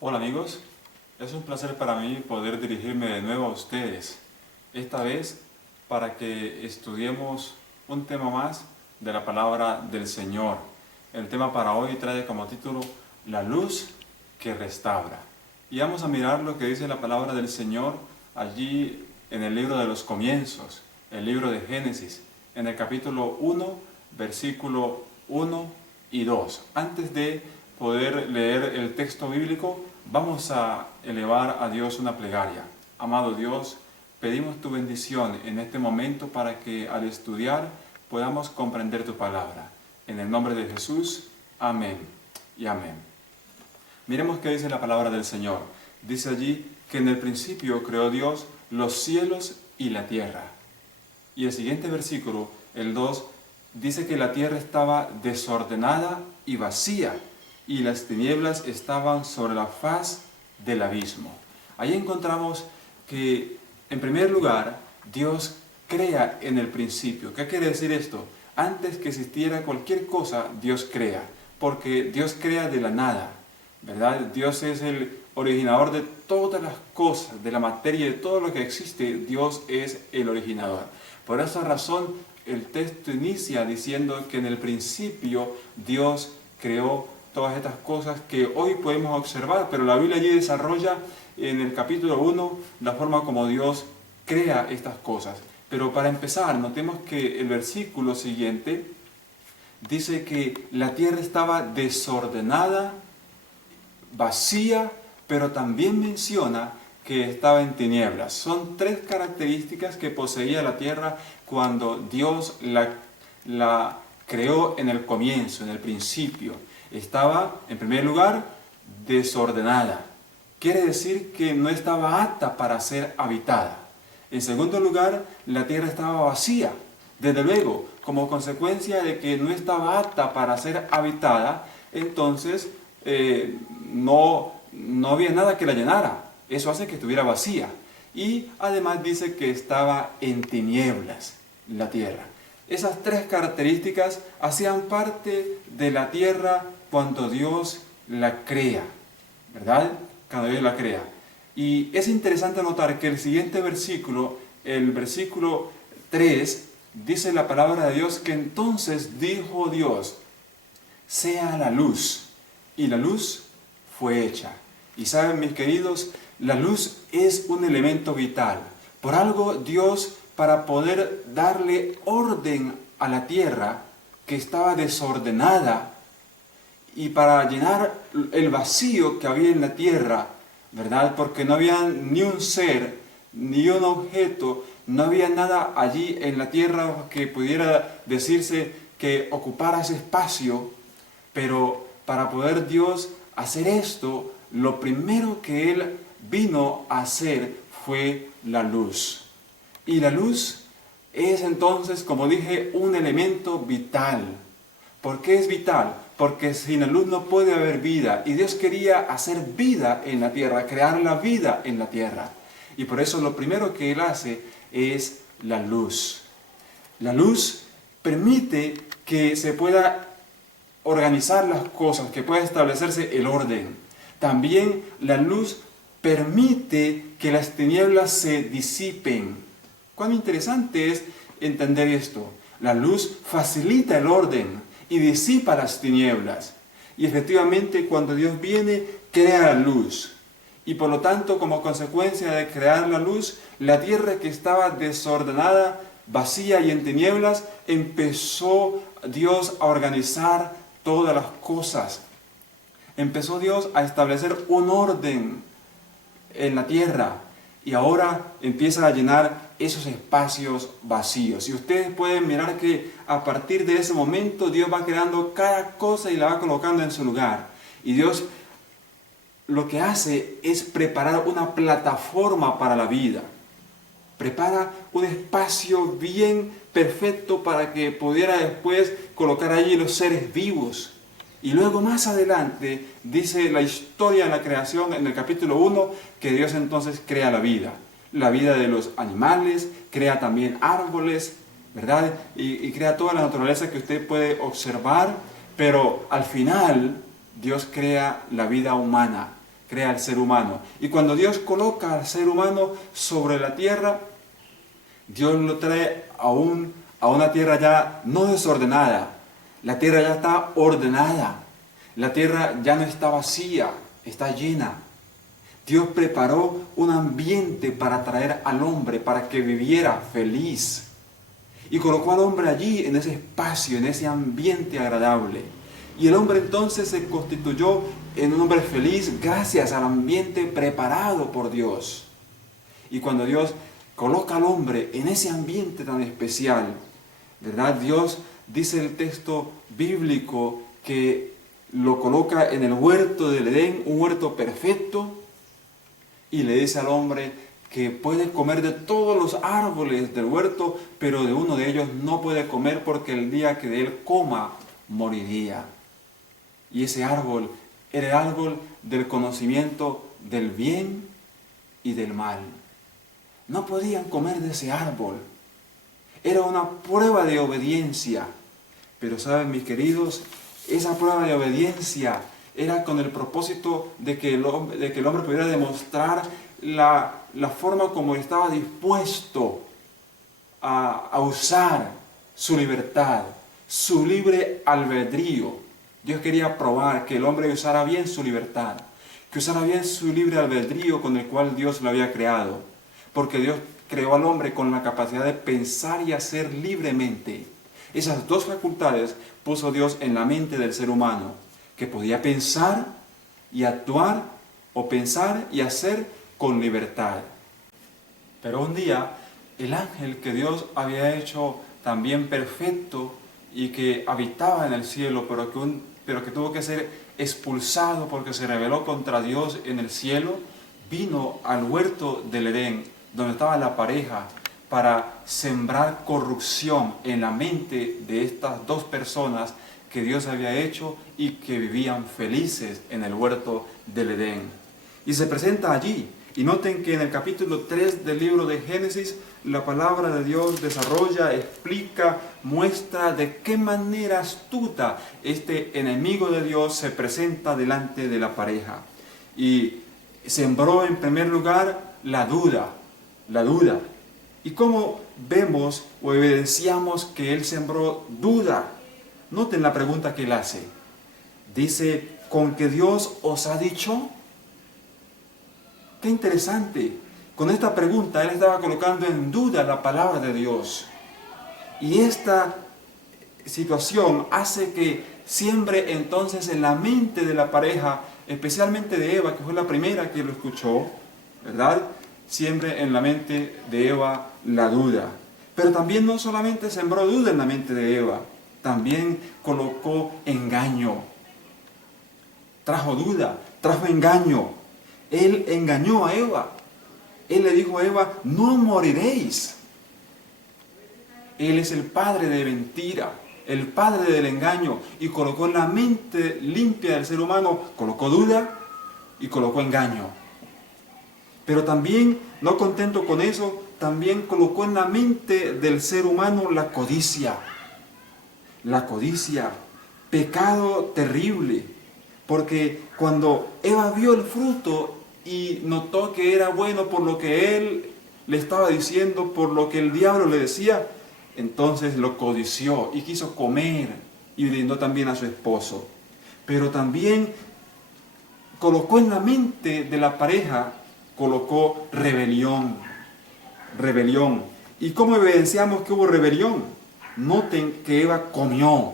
Hola amigos, es un placer para mí poder dirigirme de nuevo a ustedes, esta vez para que estudiemos un tema más de la palabra del Señor. El tema para hoy trae como título La luz que restaura. Y vamos a mirar lo que dice la palabra del Señor allí en el libro de los comienzos, el libro de Génesis, en el capítulo 1, versículo 1 y 2. Antes de poder leer el texto bíblico, vamos a elevar a Dios una plegaria. Amado Dios, pedimos tu bendición en este momento para que al estudiar podamos comprender tu palabra. En el nombre de Jesús, amén y amén. Miremos qué dice la palabra del Señor. Dice allí que en el principio creó Dios los cielos y la tierra. Y el siguiente versículo, el 2, dice que la tierra estaba desordenada y vacía, y las tinieblas estaban sobre la faz del abismo. Ahí encontramos que, en primer lugar, Dios crea en el principio. ¿Qué quiere decir esto? Antes que existiera cualquier cosa, Dios crea, porque Dios crea de la nada, ¿verdad? Dios es el originador de todas las cosas, de la materia, de todo lo que existe. Dios es el originador. Por esa razón, el texto inicia diciendo que en el principio Dios creó todas estas cosas que hoy podemos observar, pero la Biblia allí desarrolla en el capítulo 1 la forma como Dios crea estas cosas. Pero para empezar, notemos que el versículo siguiente dice que la tierra estaba desordenada, vacía, pero también menciona que estaba en tinieblas. Son tres características que poseía la tierra cuando Dios la creó en el comienzo, en el principio. Estaba, en primer lugar, desordenada. Quiere decir que no estaba apta para ser habitada. En segundo lugar, la tierra estaba vacía. Desde luego, como consecuencia de que no estaba apta para ser habitada, entonces no había nada que la llenara. Eso hace que estuviera vacía. Y además dice que estaba en tinieblas la tierra. Esas tres características hacían parte de la tierra cuando Dios la crea, ¿verdad? Cuando Dios la crea. Y es interesante notar que el siguiente versículo, el versículo 3, dice la palabra de Dios que entonces dijo Dios, sea la luz. Y la luz fue hecha. Y saben, mis queridos, la luz es un elemento vital. Por algo Dios, para poder darle orden a la tierra que estaba desordenada y para llenar el vacío que había en la tierra, ¿verdad? Porque no había ni un ser, ni un objeto, no había nada allí en la tierra que pudiera decirse que ocupara ese espacio, pero para poder Dios hacer esto, lo primero que Él vino a hacer fue la luz. Y la luz es entonces, como dije, un elemento vital. ¿Por qué es vital? Porque sin la luz no puede haber vida. Y Dios quería hacer vida en la tierra, crear la vida en la tierra. Y por eso lo primero que Él hace es la luz. La luz permite que se pueda organizar las cosas, que pueda establecerse el orden. También la luz permite que las tinieblas se disipen. Cuán interesante es entender esto. La luz facilita el orden y disipa las tinieblas. Y efectivamente, cuando Dios viene, crea la luz. Y por lo tanto, como consecuencia de crear la luz, la tierra que estaba desordenada, vacía y en tinieblas, empezó Dios a organizar todas las cosas. Empezó Dios a establecer un orden en la tierra y ahora empieza a llenar esos espacios vacíos. Y ustedes pueden mirar que a partir de ese momento Dios va creando cada cosa y la va colocando en su lugar. Y Dios lo que hace es preparar una plataforma para la vida. Prepara un espacio bien perfecto para que pudiera después colocar allí los seres vivos. Y luego más adelante dice la historia de la creación en el capítulo 1 que Dios entonces crea la vida de los animales, crea también árboles, ¿verdad? Y crea toda la naturaleza que usted puede observar, pero al final Dios crea la vida humana. crea al ser humano. Y cuando Dios coloca al ser humano sobre la tierra, Dios lo trae a una tierra ya no desordenada. La tierra ya está ordenada. La tierra ya no está vacía, está llena. Dios preparó un ambiente para traer al hombre, para que viviera feliz. Y colocó al hombre allí, en ese espacio, en ese ambiente agradable. Y el hombre entonces se constituyó en un hombre feliz gracias al ambiente preparado por Dios. Y cuando Dios coloca al hombre en ese ambiente tan especial, ¿verdad? Dios, dice el texto bíblico, que lo coloca en el huerto del Edén, un huerto perfecto, y le dice al hombre que puede comer de todos los árboles del huerto, pero de uno de ellos no puede comer porque el día que de él coma, moriría. Y ese árbol era el árbol del conocimiento del bien y del mal. No podían comer de ese árbol. Era una prueba de obediencia. Pero saben, mis queridos, esa prueba de obediencia era con el propósito de que el hombre pudiera demostrar la forma como estaba dispuesto a usar su libertad, su libre albedrío. Dios quería probar que el hombre usara bien su libertad, que usara bien su libre albedrío con el cual Dios lo había creado. Porque Dios creó al hombre con la capacidad de pensar y hacer libremente. Esas dos facultades puso Dios en la mente del ser humano, que podía pensar y actuar, o pensar y hacer con libertad. Pero un día, el ángel que Dios había hecho también perfecto y que habitaba en el cielo, pero que tuvo que ser expulsado porque se rebeló contra Dios en el cielo, vino al huerto del Edén, donde estaba la pareja, para sembrar corrupción en la mente de estas dos personas que Dios había hecho y que vivían felices en el huerto del Edén. Y se presenta allí. Y noten que en el capítulo 3 del libro de Génesis, la palabra de Dios desarrolla, explica, muestra de qué manera astuta este enemigo de Dios se presenta delante de la pareja. Y sembró en primer lugar la duda. ¿Y cómo vemos o evidenciamos que él sembró duda? Noten la pregunta que él hace. Dice, ¿con que Dios os ha dicho? Qué interesante. Con esta pregunta él estaba colocando en duda la palabra de Dios. Y esta situación hace que siembre entonces en la mente de la pareja, especialmente de Eva, que fue la primera que lo escuchó, ¿verdad? Siembre en la mente de Eva la duda. Pero también no solamente sembró duda en la mente de Eva, también colocó engaño. Trajo duda, trajo engaño. Él engañó a Eva. Él le dijo a Eva, no moriréis. Él es el padre de mentira, el padre del engaño, y colocó en la mente limpia del ser humano, colocó duda y colocó engaño. Pero también, no contento con eso, también colocó en la mente del ser humano la codicia. La codicia, pecado terrible, porque cuando Eva vio el fruto y notó que era bueno por lo que él le estaba diciendo, por lo que el diablo le decía, entonces lo codició y quiso comer y brindó también a su esposo. Pero también colocó en la mente de la pareja, colocó rebelión. ¿Y cómo evidenciamos que hubo rebelión? Noten que Eva comió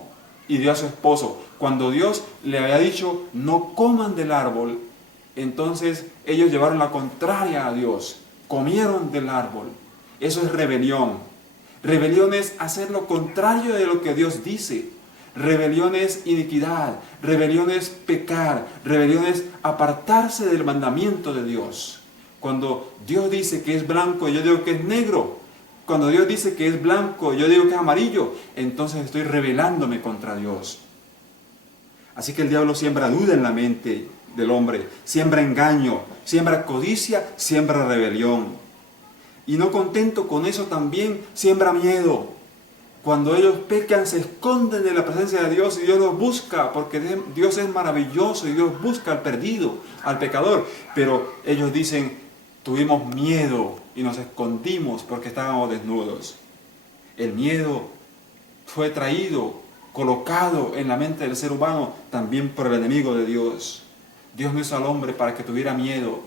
y dio a su esposo. Cuando Dios le había dicho, no coman del árbol, entonces ellos llevaron la contraria a Dios, comieron del árbol. Eso es rebelión. Rebelión es hacer lo contrario de lo que Dios dice. Rebelión es iniquidad, rebelión es pecar, rebelión es apartarse del mandamiento de Dios. Cuando Dios dice que es blanco, yo digo que es negro. Cuando Dios dice que es blanco, yo digo que es amarillo. Entonces estoy rebelándome contra Dios. Así que el diablo siembra duda en la mente del hombre, siembra engaño, siembra codicia, siembra rebelión. Y no contento con eso, también siembra miedo. Cuando ellos pecan, se esconden de la presencia de Dios y Dios los busca, porque Dios es maravilloso y Dios busca al perdido, al pecador. Pero ellos dicen, tuvimos miedo y nos escondimos porque estábamos desnudos. El miedo fue traído, colocado en la mente del ser humano también por el enemigo de Dios. Dios no hizo al hombre para que tuviera miedo.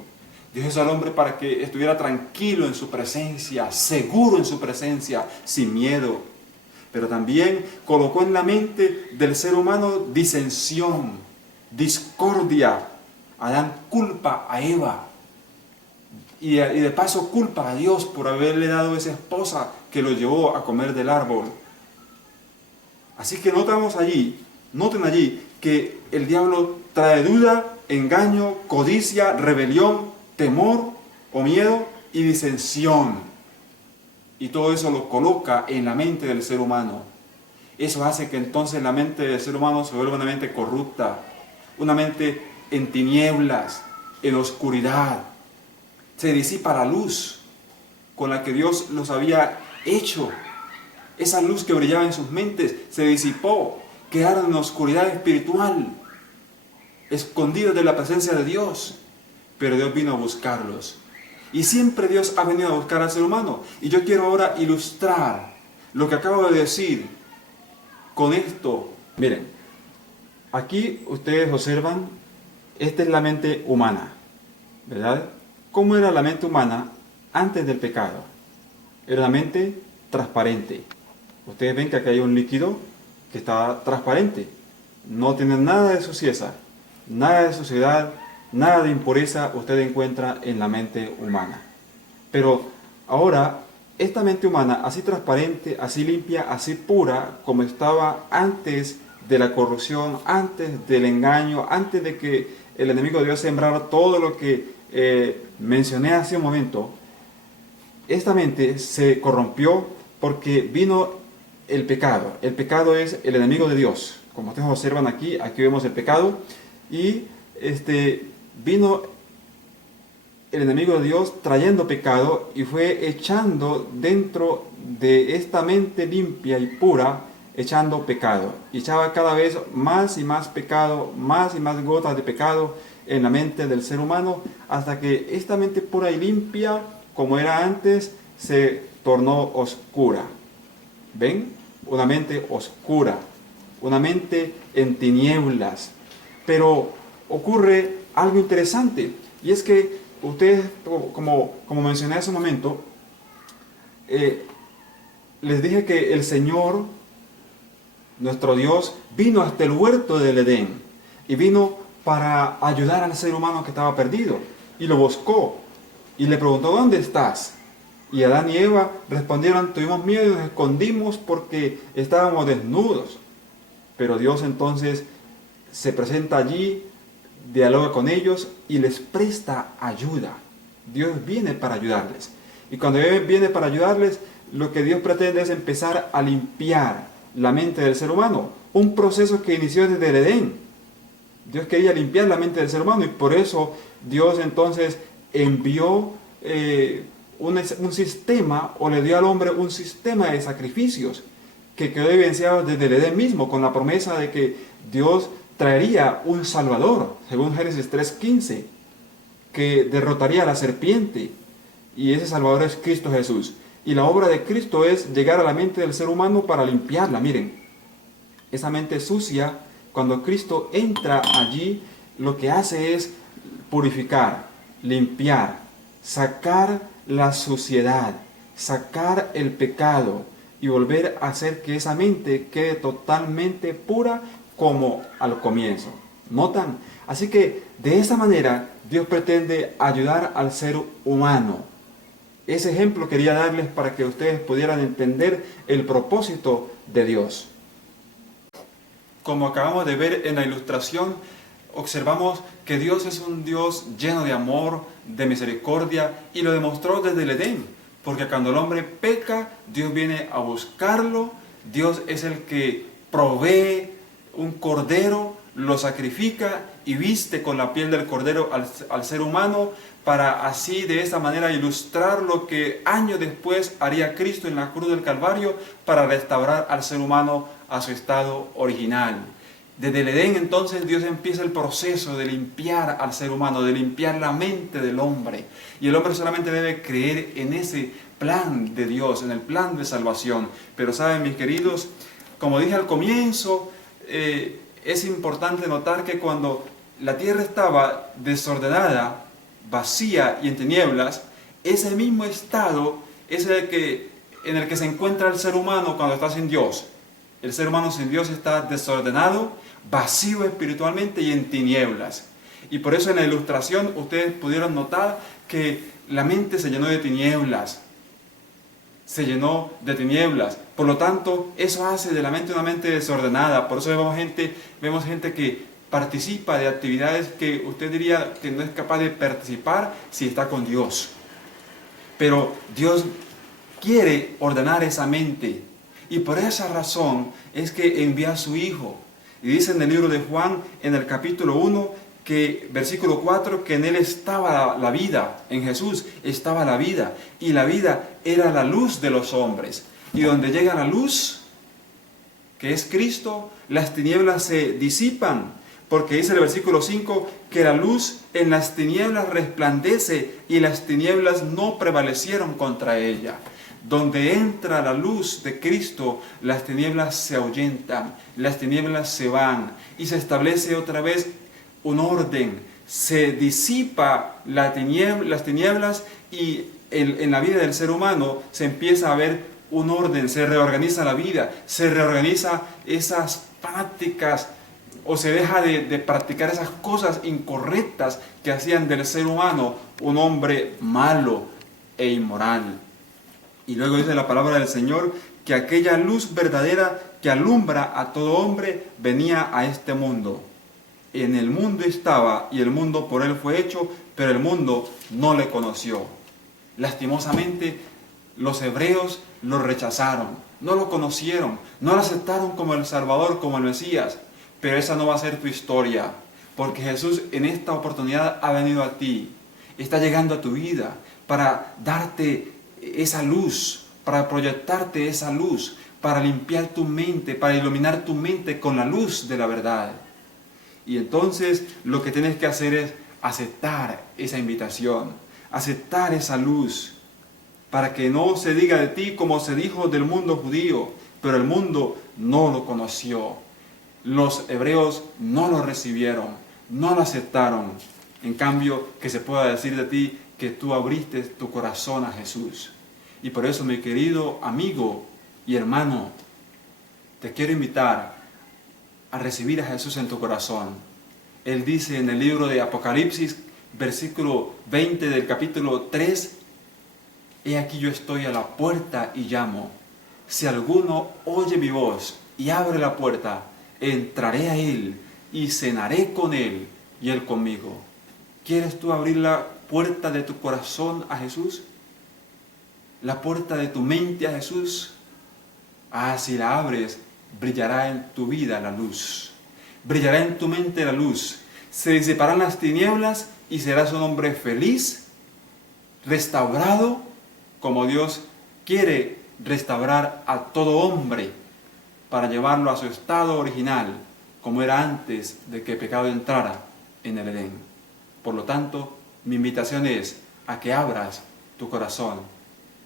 Dios hizo al hombre para que estuviera tranquilo en su presencia, seguro en su presencia, sin miedo. Pero también colocó en la mente del ser humano disensión, discordia. Adán culpa a Eva y de paso culpa a Dios por haberle dado esa esposa que lo llevó a comer del árbol. Así que noten allí que el diablo trae duda, engaño, codicia, rebelión, temor o miedo y disensión. Y todo eso lo coloca en la mente del ser humano. Eso hace que entonces la mente del ser humano se vuelva una mente corrupta, una mente en tinieblas, en oscuridad. Se disipa la luz con la que Dios los había hecho. Esa luz que brillaba en sus mentes se disipó, quedaron en oscuridad espiritual, escondidos de la presencia de Dios. Pero Dios vino a buscarlos. Y siempre Dios ha venido a buscar al ser humano. Y yo quiero ahora ilustrar lo que acabo de decir con esto. Miren, aquí ustedes observan, esta es la mente humana, ¿verdad? ¿Cómo era la mente humana antes del pecado? Era una mente transparente. Ustedes ven que aquí hay un líquido que está transparente. No tiene nada de suciedad, nada de suciedad, nada de impureza usted encuentra en la mente humana. Pero ahora, esta mente humana, así transparente, así limpia, así pura, como estaba antes de la corrupción, antes del engaño, antes de que el enemigo de Dios sembrara todo lo que mencioné hace un momento, esta mente se corrompió porque vino el pecado. El pecado es el enemigo de Dios. Como ustedes observan aquí vemos el pecado y vino el enemigo de Dios trayendo pecado y fue echando dentro de esta mente limpia y pura, echando pecado. Y echaba cada vez más y más pecado, más y más gotas de pecado en la mente del ser humano, hasta que esta mente pura y limpia, como era antes, se tornó oscura. ¿Ven? Una mente oscura, una mente en tinieblas. Pero ocurre algo interesante, y es que ustedes, como mencioné hace un momento, les dije que el Señor, nuestro Dios, vino hasta el huerto del Edén, y vino para ayudar al ser humano que estaba perdido, y lo buscó, y le preguntó, ¿dónde estás? Y Adán y Eva respondieron, tuvimos miedo y nos escondimos porque estábamos desnudos. Pero Dios entonces se presenta allí, dialoga con ellos y les presta ayuda. Dios viene para ayudarles. Y cuando viene para ayudarles, lo que Dios pretende es empezar a limpiar la mente del ser humano. Un proceso que inició desde el Edén. Dios quería limpiar la mente del ser humano y por eso Dios entonces envió un sistema, o le dio al hombre un sistema de sacrificios que quedó evidenciado desde el Edén mismo, con la promesa de que Dios traería un Salvador, según Génesis 3:15, que derrotaría a la serpiente, y ese Salvador es Cristo Jesús. Y la obra de Cristo es llegar a la mente del ser humano para limpiarla. Miren, esa mente sucia, cuando Cristo entra allí, lo que hace es purificar, limpiar, sacar la suciedad, sacar el pecado y volver a hacer que esa mente quede totalmente pura como al comienzo. ¿Notan? Así que de esa manera Dios pretende ayudar al ser humano. Ese ejemplo quería darles para que ustedes pudieran entender el propósito de Dios. Como acabamos de ver en la ilustración, observamos que Dios es un Dios lleno de amor, de misericordia, y lo demostró desde el Edén, porque cuando el hombre peca, Dios viene a buscarlo. Dios es el que provee un cordero, lo sacrifica y viste con la piel del cordero al ser humano para así de esa manera ilustrar lo que años después haría Cristo en la cruz del Calvario para restaurar al ser humano a su estado original. Desde el Edén entonces Dios empieza el proceso de limpiar al ser humano, de limpiar la mente del hombre. Y el hombre solamente debe creer en ese plan de Dios, en el plan de salvación. Pero saben, mis queridos, como dije al comienzo, es importante notar que cuando la tierra estaba desordenada, vacía y en tinieblas, ese mismo estado es en el que se encuentra el ser humano cuando está sin Dios. El ser humano sin Dios está desordenado, vacío espiritualmente y en tinieblas. Y por eso en la ilustración ustedes pudieron notar que la mente se llenó de tinieblas. Se llenó de tinieblas. Por lo tanto, eso hace de la mente una mente desordenada. Por eso vemos gente que participa de actividades que usted diría que no es capaz de participar si está con Dios. Pero Dios quiere ordenar esa mente. Y por esa razón es que envía a su Hijo. Y dice en el libro de Juan, en el capítulo 1, versículo 4, que en Él estaba la vida, en Jesús estaba la vida, y la vida era la luz de los hombres. Y donde llega la luz, que es Cristo, las tinieblas se disipan, porque dice el versículo 5, que la luz en las tinieblas resplandece, y las tinieblas no prevalecieron contra ella. Donde entra la luz de Cristo, las tinieblas se ahuyentan, las tinieblas se van, y se establece otra vez un orden, se disipa las tinieblas y en la vida del ser humano se empieza a ver un orden, se reorganiza la vida, se reorganiza esas prácticas o se deja de practicar esas cosas incorrectas que hacían del ser humano un hombre malo e inmoral. Y luego dice la palabra del Señor que aquella luz verdadera que alumbra a todo hombre venía a este mundo. En el mundo estaba y el mundo por él fue hecho, pero el mundo no le conoció. Lastimosamente, los hebreos lo rechazaron, no lo conocieron, no lo aceptaron como el Salvador, como el Mesías. Pero esa no va a ser tu historia, porque Jesús en esta oportunidad ha venido a ti, está llegando a tu vida para darte esa luz, para proyectarte esa luz, para limpiar tu mente, para iluminar tu mente con la luz de la verdad. Y entonces lo que tienes que hacer es aceptar esa invitación, aceptar esa luz, para que no se diga de ti como se dijo del mundo judío, pero el mundo no lo conoció. Los hebreos no lo recibieron, no lo aceptaron. En cambio, que se pueda decir de ti que tú abriste tu corazón a Jesús. Y por eso, mi querido amigo y hermano, te quiero invitar a recibir a Jesús en tu corazón. Él dice en el libro de Apocalipsis, versículo 20 del capítulo 3, he aquí yo estoy a la puerta y llamo. Si alguno oye mi voz y abre la puerta, entraré a él y cenaré con él y él conmigo. ¿Quieres tú abrir la puerta de tu corazón a Jesús? ¿La puerta de tu mente a Jesús? Si la abres, brillará en tu vida la luz. Brillará en tu mente la luz. Se disiparán las tinieblas y serás un hombre feliz, restaurado, como Dios quiere restaurar a todo hombre para llevarlo a su estado original, como era antes de que el pecado entrara en el Edén. Por lo tanto, mi invitación es a que abras tu corazón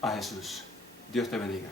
a Jesús. Dios te bendiga.